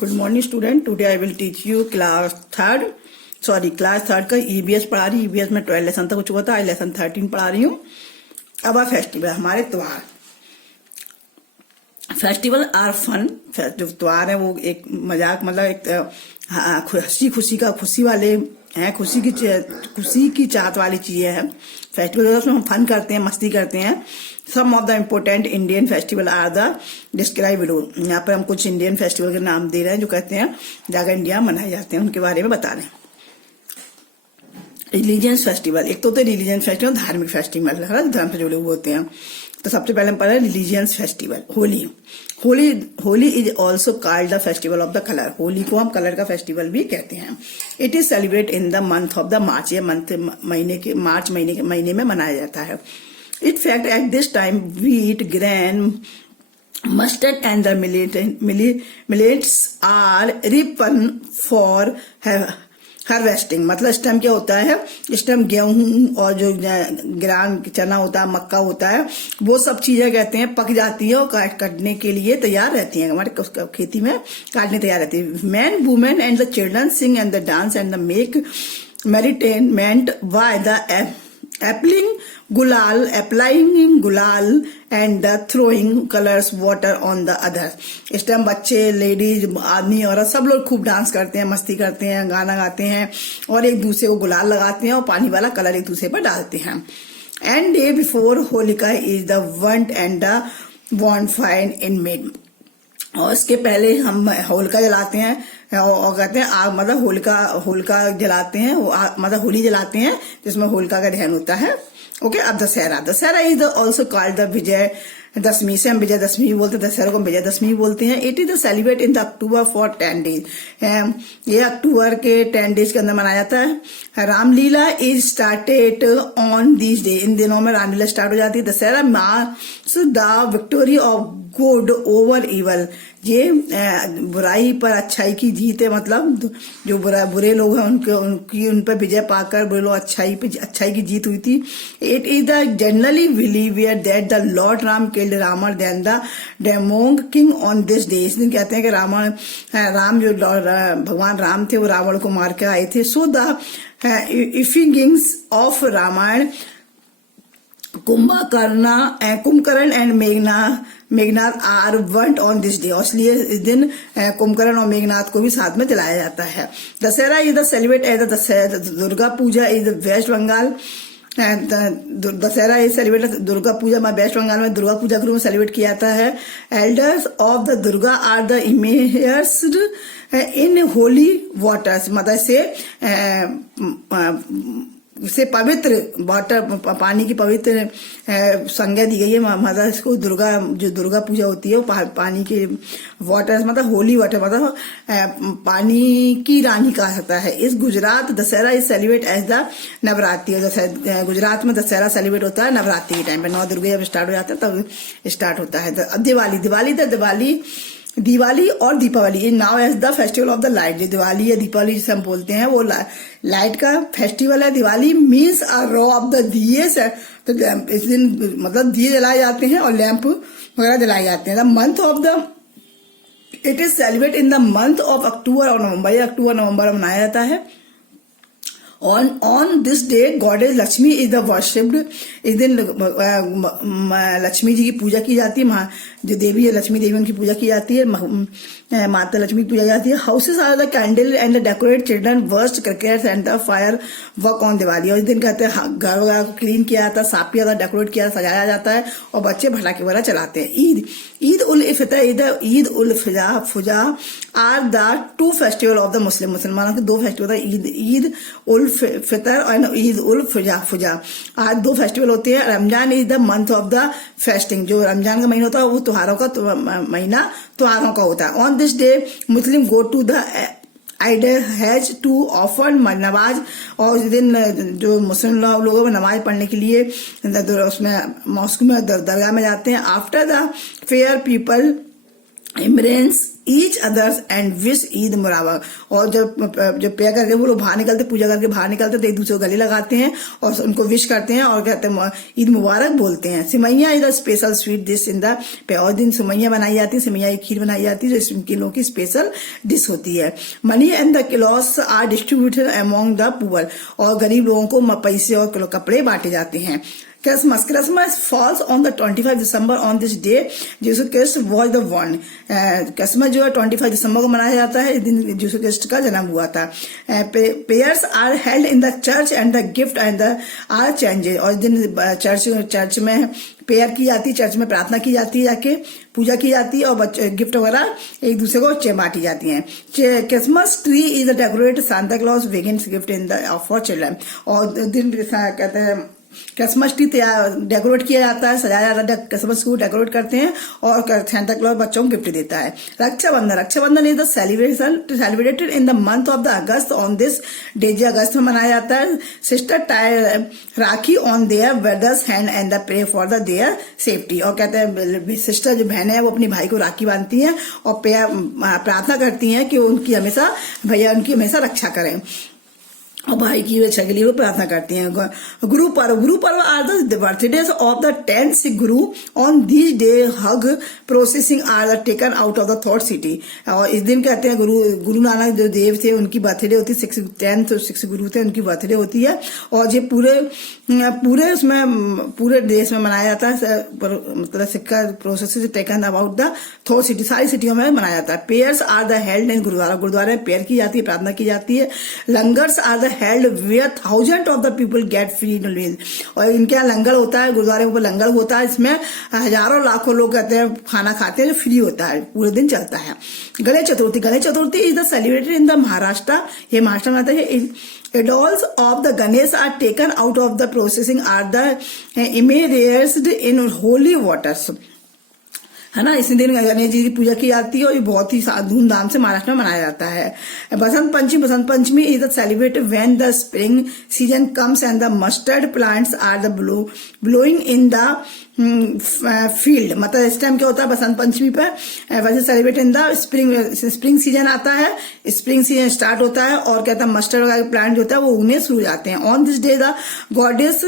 Good morning student, today I will teach you class third का EBS पढ़ा रही। EBS में 12 लेसन तक हो चुका था, आज लेसन 13 पढ़ा रही हूँ। अब आ फेस्टिवल, हमारे त्योहार। Festival are fun. जो त्योहार है वो एक मजाक, मतलब एक खुशी वाले हैं, खुशी की चाहत वाली चीजें हैं। फेस्टिवल उसमें हम फन करते हैं, मस्ती करते हैं। Some of the important Indian festival are the describe विडो। यहाँ पर हम कुछ इंडियन फेस्टिवल के नाम दे रहे हैं जो कहते हैं जाकर इंडिया मनाए जाते हैं, उनके बारे में बता रहे हैं। रिलीजियस फेस्टिवल, एक तो होते हैं रिलीजियस फेस्टिवल, धार्मिक फेस्टिवल, है ना, धर्म से जुड़े हुए होते हैं। तो सबसे पहले हम पढ़े religious festival. Holi is also called the festival of the colour. Holi को हम कलर का फेस्टिवल भी कहते हैं। It is celebrate in the month of the March. ये मार्च महीने में मनाया जाता है। In fact, at this time, wheat, grain, mustard and the millets are ripen for harvesting. मतलब इस टाइम क्या होता है, इस टाइम गेहूं और जो ग्रान चना होता है, मक्का होता है, वो सब चीजें कहते हैं पक जाती है और काटने के लिए तैयार रहती हैं। हमारे खेती में काटने तैयार रहती है। Man, women and the children sing and the dance and the make merriment by the applying gulal and the throwing colors water on the others। इस टाइम बच्चे, लेडीज, आदमी, औरत सब लोग खूब डांस करते हैं, मस्ती करते हैं, गाना गाते हैं और एक दूसरे को गुलाल लगाते हैं और पानी वाला कलर एक दूसरे पर डालते हैं। And day before Holika is the want and the bonfire in mid। और इसके पहले हम होलिका जलाते हैं और कहते हैं आग, मतलब होलिका जलाते हैं, मतलब होली जलाते हैं जिसमें होलिका का दहन होता है। ओके, अब Dussehra is also called the Vijayadashami. से हम विजय दशमी भी बोलते हैं, दशहरा को हम विजय दशमी भी बोलते हैं। It is the celebrate in the October for 10 days. ये अक्टूबर के 10 डेज के अंदर मनाया जाता है। Ramlila is started on this day. इन दिनों में रामलीला स्टार्ट हो जाती है। Dussehra marks the victory of good over evil. ये बुराई पर अच्छाई की जीत है। मतलब जो बुरे लोग हैं उन पर विजय पाकर बुरे लोग अच्छाई की जीत हुई थी। It is the generally believer that the lord Ram killed Ravan then the demon king on this day. इस दिन कहते हैं कि राम जो भगवान राम थे वो रावण को मार के आए थे। सो द इफिंगिंग्स of Ramayan, Kumbhkaran and Meghnath are burnt on this day. इसलिए इस दिन कुंभकर्ण और मेघनाथ को भी साथ में जलाया जाता है। Dussehra is the celebrate as the Durga Puja is West Bengal. Dussehra is celebrate Durga Puja में वेस्ट बंगाल में दुर्गा पूजा के रूप में सेलिब्रेट किया जाता है। Elders of the Durga are the immersed in holy waters. मतलब से पवित्र वाटर, पानी की पवित्र संज्ञा दी गई है। मतलब इसको जो दुर्गा पूजा होती है वो पानी के वाटर, मतलब होली वाटर, मतलब पानी की रानी कहा जाता है। इस Gujarat Dussehra is celebrate as the Navratri. Gujarat में दशहरा सेलिब्रेट होता है नवरात्रि के टाइम पे। 9 दुर्गा जब स्टार्ट हो जाता है तब स्टार्ट होता है। दिवाली और Deepavali is now as the festival of the light. जो दिवाली या दीपावली जिसे हम बोलते हैं वो लाइट का फेस्टिवल है। Diwali means a row of the diye. तो इस दिन मतलब दिए जलाए जाते हैं और लैंप वगैरह जलाए जाते हैं। The month of the it is celebrate in the month of October और नवंबर। ये अक्टूबर नवंबर में मनाया जाता है। On this day goddess Lakshmi is the worshipped। इस दिन लक्ष्मी जी की पूजा की जाती है। जो देवी है लक्ष्मी देवी, उनकी पूजा की जाती है। माता लक्ष्मी की पूजा जाती है। Houses are the candle and the decorate children burst crackers and the fire work on Diwali. और इस दिन कहते हैं घर वगैरह को क्लीन किया जाता है, साफ किया जाता है, डेकोरेट किया, सजाया जाता है और बच्चे पटाखे वगैरह चलाते हैं। ईद उल फिजा are the 2 festival of the मुसलमानों के 2 फेस्टिवल होता है। ईद उल फितर और ईद उल फिजा। आज 2 फेस्टिवल होते हैं। Ramzan is the month of the fasting. जो रमजान का महीना होता है वो त्योहारों का महीना त्योहारों का होता है। On this day Muslim go to the idol has to offer namaz. और उस दिन जो मुस्लिम लोगों में नमाज पढ़ने के लिए उसमें मॉस्क में दरगाह में जाते हैं। After the prayer people embrace each others and wish Eid Mubarak. और जब प्रेयर करके वो लोग बाहर निकलते, पूजा करके बाहर निकलते तो एक दूसरे को गले लगाते हैं और उनको विश करते हैं और कहते हैं ईद मुबारक बोलते हैं। Semiya is a special sweet dish in the day, और दिन सिमैया बनाई जाती है, सिमैया की खीर बनाई जाती है जो इनके लोगों की स्पेशल डिश होती है। Money and the clothes are distributed among the poor, और गरीब लोगों को पैसे और कपड़े बांटे जाते हैं। Christmas falls on the 25 December. On this day, Jesus Christ was the one. Christmas जो है 25 दिसंबर को मनाया जाता है, इस दिन Jesus Christ का जन्म हुआ था। Prayers are held in the church and the gift and the are changed, और इस दिन चर्च में प्रेयर की जाती है, चर्च में प्रार्थना की जाती है, जाके पूजा की जाती है और गिफ्ट वगैरह एक दूसरे को बांटी जाती हैं। Christmas tree is a decorate Santa Claus begins gift in the for children, और दिन कहते हैं क्रिसमस ट्री डेकोरेट किया जाता है, सजाया जाता है, क्रिसमस को डेकोरेट करते हैं और सांता क्लॉज बच्चों को गिफ्ट देता है। Rakshabandhan is the celebrated in the month of the August. On this day जो अगस्त में मनाया जाता है, sister tie rakhi on their brothers hand and the pray for the their safety, और कहते हैं सिस्टर जो बहन है वो अपनी भाई को राखी बांधती हैं और प्रार्थना करती हैं कि उनकी हमेशा रक्षा करें और भाई की रक्षा के लिए वो प्रार्थना करती हैं। Guru Parv are the birthdays of the 10th Sikh Guru. On this day huge processing are taken out of the thought city, और इस दिन कहते हैं गुरु नानक जो देव थे उनकी बर्थडे होती है, 10th सिख गुरु थे उनकी बर्थडे होती है, और ये पूरे देश में मनाया जाता है, मतलब सिक्का process taken about the thought city, सारी सिटियों में मनाया जाता है। Prayers are the held in gurdwara में प्रेयर की जाती है, प्रार्थना की जाती है। Langars are the held where thousands of the people get free meal, और इनके यहाँ लंगर होता है, गुरुद्वारे में लंगर होता है, इसमें हजारों लाखों लोग कहते हैं खाना खाते हैं जो फ्री होता है, पूरे दिन चलता है। Ganesh Chaturthi is the celebrated in the Maharashtra, ये महाराष्ट्र में आता है। Idols of the Ganesh are taken out of the processing are the immersed in holy waters, है ना। इसी दिन गणेश जी की पूजा की जाती है और ये बहुत ही धूमधाम से महाराष्ट्र में मनाया जाता है। Basant Panchami is the celebrated when the spring season comes and the mustard plants are the blowing in the field, मतलब इस टाइम क्या होता है बसंत पंचमी पर, वैसे celebrate in the spring season आता है, स्प्रिंग सीजन स्टार्ट होता है और कहता है मस्टर्ड वगैरह प्लांट जो होता है वो उगने शुरू हो जाते हैं। On this day the goddess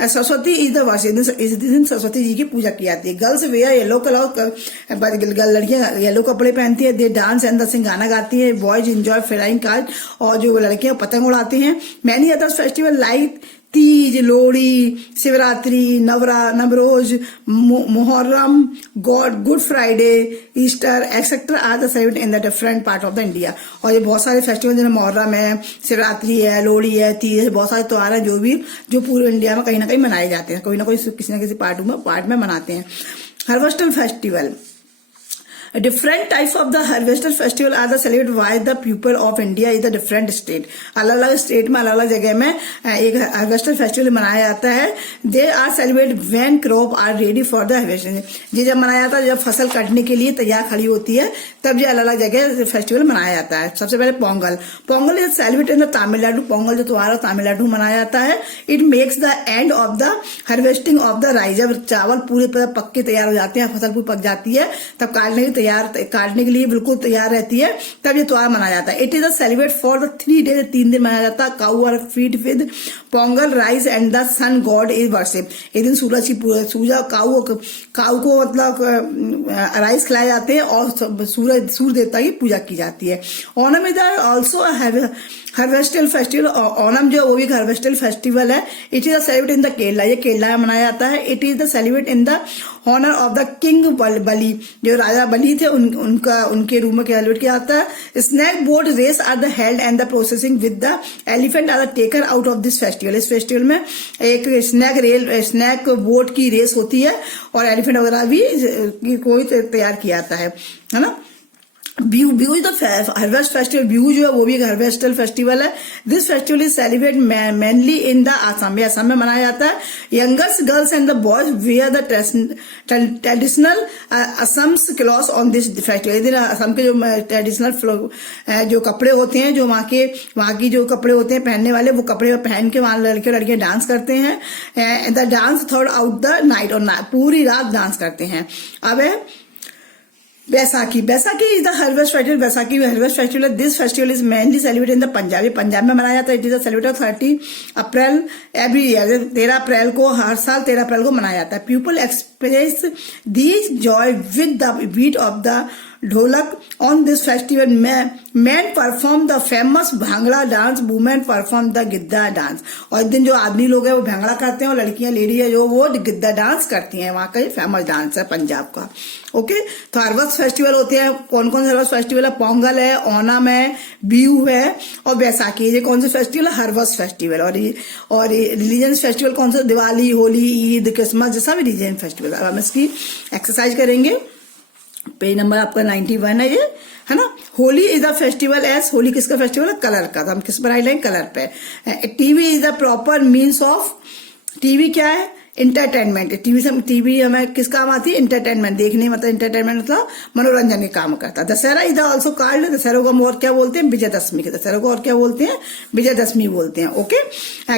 Saraswati is the worship, इस दिन सरस्वती जी की पूजा की जाती है। गर्ल्स वेयर येलो कलर, लड़कियां येलो कपड़े पहनती है, दे डांस एंड द सिंग, गाना गाती है। बॉयज एंजॉय फ्लाइंग कार्ड, और जो लड़कियां पतंग उड़ाते हैं। Many other festival like Teej, Lohri, Shivratri, Navroz, Muharram, good Friday, Easter etcetera are the celebrated in the different part of the India, और ये बहुत सारे फेस्टिवल जैसे मुहर्रम है, शिवरात्रि है, लोहड़ी है, तीज है, बहुत सारे त्योहार है जो पूरे इंडिया में कहीं ना कहीं मनाए जाते हैं, कोई ना कोई किसी न किसी पार्ट में मनाते हैं। Harvester festival, different types of the harvester festival are the celebrated by the people of India is the different state, अलग अलग स्टेट में अलग अलग जगह में एक हार्वेस्टर फेस्टिवल मनाया जाता है। They are celebrate when crop are ready for the harvesting, ये जब मनाया जाता है जब फसल काटने के लिए तैयार खड़ी होती है तब ये अलग अलग जगह फेस्टिवल मनाया जाता है। सबसे पहले Pongal is celebrated in Tamil Nadu, Pongal जो त्योहार तमिलनाडु मनाया जाता है। It makes the end of the harvesting of the rice, जब चावल पूरे पक के तैयार हो जाते हैं, फसल पूरी पक जाती है, तब काटने के लिए बिल्कुल तैयार रहती है, तब ये त्योहार मनाया जाता है। It is a celebrate for the 3 days, 3 दिन मनाया जाता है। Cow are feed with Pongal rice and the sun god is worship, एक दिन सूरज काऊ को मतलब राइस खिलाए जाते हैं और सूर्य देवता की पूजा की जाती है। Onam is also harvest festival, Onam जो वो भी हार्वेस्टल फेस्टिवल है। It is celebrate in the Kerala, ये केरला में मनाया जाता है। It is the celebrate in the honour of the king Bali, जो राजा बली थे उनके रूम में सेलिब्रेट किया जाता है। Snake boat race are the held and the processing with the elephant are the taken out of this festival, इस festival में एक स्नैक बोट की रेस होती है और एलिफेंट वगैरह भी कोई तैयार किया जाता है ना। Bihu the harvest festival, Bihu जो है वो भी एक हार्वेस्टल फेस्टिवल है। This festival is celebrate mainly in the Assam, Assam में मनाया जाता है। Youngers girls and the boys wear the traditional Assam's cloth on this festival, दिन असम के जो ट्रेडिशनल जो कपड़े होते हैं, जो वहाँ की जो कपड़े होते हैं पहनने वाले, वो कपड़े पहन के वहां लड़के डांस करते हैं। The dance through out the night, और पूरी रात डांस करते हैं। अब Baisakhi. Baisakhi is the harvest festival. Baisakhi harvest festival. This festival is mainly celebrated in the Punjab. Punjab में मनाया जाता है. It is a celebration 30 April every year. 13 अप्रैल को हर साल 13 अप्रैल को मनाया जाता है. People express these joy with the beat of the ढोलक. On this festival, men perform the famous bhangra dance, women perform the Giddha dance. और इस दिन जो आदमी लोग हैं वो भांगड़ा करते हैं और लड़कियां लेडी है जो वो गिद्दा डांस करती हैं. वहां का ये फेमस डांस है पंजाब का. ओके, तो हार्वेस्ट फेस्टिवल होते हैं. कौन कौन से हार्वेस्ट फेस्टिवल है? पोंगल है, ओनम है, बिहू है और बैसाखी. ये कौन से फेस्टिवल है? Harvest festival. और रिलीजियस फेस्टिवल कौन सा? दिवाली, होली, ईद, क्रिसमस, जैसा भी रिलीजियस फेस्टिवल. अब हम इसकी एक्सरसाइज करेंगे. पेज नंबर आपका 91 है ये, है ना. Holi is the festival as. होली किसका फेस्टिवल है? कलर का. तो हम किस पर आई लेंगे? कलर पे. TV is the proper means of. TV क्या है? इंटरटेनमेंट. टीवी हमें किस काम आती है? इंटरटेनमेंट. देखने मतलब इंटरटेनमेंट मतलब मनोरंजन के काम करता है. Dussehra is also called. Dussehra को हम और क्या बोलते हैं? विजयदशमी. के दशहरा को और क्या बोलते हैं? विजयदशमी बोलते हैं. Okay.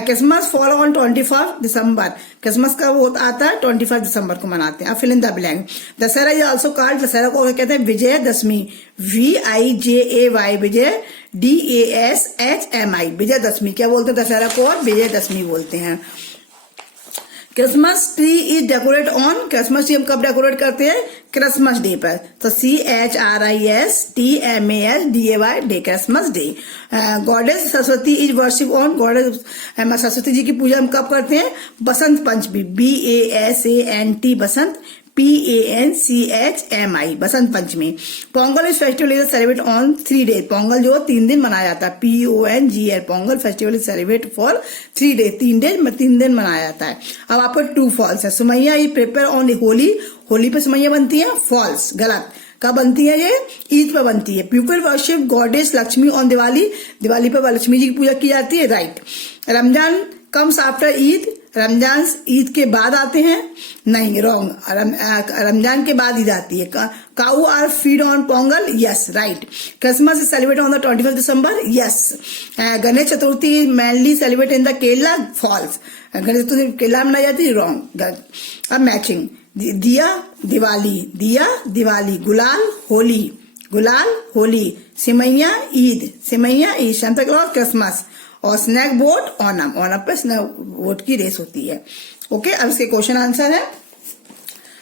Christmas fall on 21 December. Christmas का वो आता है 21 दिसंबर को मनाते हैं. Fill in the blank. Dussehra is also called. Dussehra को कहते हैं विजयदशमी. VIJAY. विजय DASHMI. विजयदशमी क्या बोलते हैं? दशहरा को और विजयदशमी बोलते हैं. Christmas tree is decorate on. Christmas tree हम कब डेकोरेट करते हैं? क्रिसमस डे पर. तो CHRISTMASDAY day, Christmas day. Goddess Saraswati is worship on. Goddess Saraswati ji की पूजा हम कब करते हैं? Basant Panchami. BASANT Basant. PANCHMI Basant Panchami. Pongal is festival is celebrate on 3 days. Pongal जो 3 दिन मनाया जाता है. PONGL. Pongal festival is celebrate for 3 days. 3 दिन मनाया जाता है. अब आपको ट्रू फॉल्स है. सुमैया ई प्रिपेयर ऑन होली. होली पे सुमैया बनती है. फॉल्स, गलत. कब बनती है ये? ईद पर बनती है. People worship goddess Lakshmi on Diwali. Diwali पर लक्ष्मी जी की पूजा की जाती है. Right. Ramzan comes after Eid. Ramzan Eid के बाद आते हैं. नहीं, रॉन्ग. रमजान के बाद ईद आती है. Cow are feed on Pongal. Yes, right. Christmas is celebrate on the 21 December. Yes. Ganesh Chaturthi mainly celebrate in the Kerala. False. Ganesh Chaturthi Kerala में मनाई जाती है. रॉन्ग. अब मैचिंग. दिया दिवाली. दिया Diwali. Gulal Holi. Gulal Holi. Semiya Eid. Semiya Eid. Santa Claus Christmas. और स्नैक बोट ओनम. ओनम पे स्नैक बोट की रेस होती है. ओके, अब इसके क्वेश्चन आंसर है.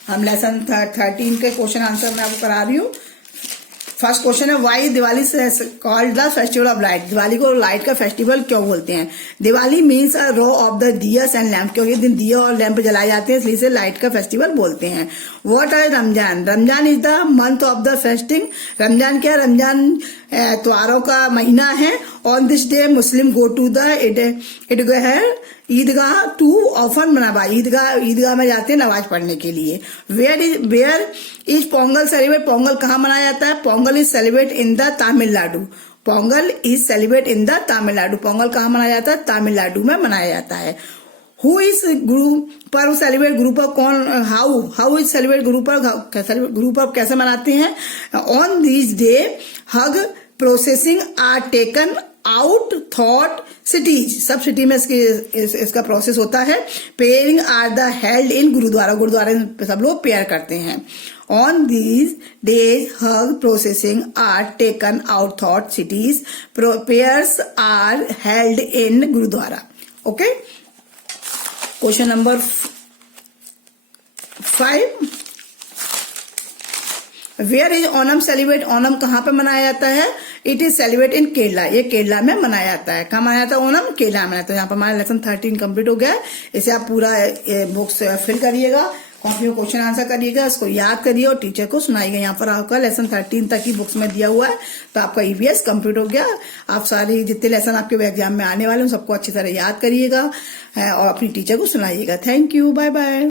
हम लेसन 13 के क्वेश्चन आंसर मैं आपको करा रही हूँ. फर्स्ट क्वेश्चन है why Diwali called the festival of light. Diwali को लाइट का फेस्टिवल क्यों बोलते हैं? Diwali means a row of the diyas and lamp. क्योंकि दिन दिया और लैंप जलाए जाते हैं, इसलिए लाइट का फेस्टिवल बोलते हैं. What is Ramzan? Ramzan is the month of the fasting. Ramzan क्या? रमजान त्योहारों का महीना है. On this day Muslim go to the Eidgah to offer namaz. Eidgah में जाते हैं नमाज पढ़ने के लिए. Where is Pongal celebrate? Pongal कहाँ मनाया जाता है? Pongal is celebrate in the Tamil Nadu. Pongal is celebrate in the Tamil Nadu. Pongal कहाँ मनाया जाता है? तमिलनाडु में मनाया जाता है. Who is Guru Parv celebrate? Guru Parv कौन? How is celebrate Guru Parv? Guru Parv कैसे मनाते हैं? On this day huge processing are taken out thought cities. सब सिटी में इसका प्रोसेस होता है. Praying are the held in gurudwara. गुरुद्वारे में सब लोग पेयर करते हैं. On these days huge processing are taken out thought cities. Prayers are held in gurudwara. Okay. Question number 5. Where is Onam celebrate? Onam कहाँ पे मनाया जाता है? It is celebrate in Kerala. ये केरला में मनाया जाता है. कहाँ मनाया जाता है? ओनम केरला में मनाया. तो यहाँ पर हमारा लेसन 13 कंप्लीट हो गया है. इसे आप पूरा बुक्स फिल करिएगा, कॉपी में क्वेश्चन आंसर करिएगा, इसको याद करिए और टीचर को सुनाइएगा. यहाँ पर आपका लेसन 13 तक ही बुक्स में दिया हुआ है. तो आपका EVS कंप्लीट हो गया. आप सारे जितने लेसन आपके एग्जाम में आने वाले हैं सबको अच्छी तरह याद करिएगा और अपनी टीचर को सुनाइएगा. Thank you. Bye bye.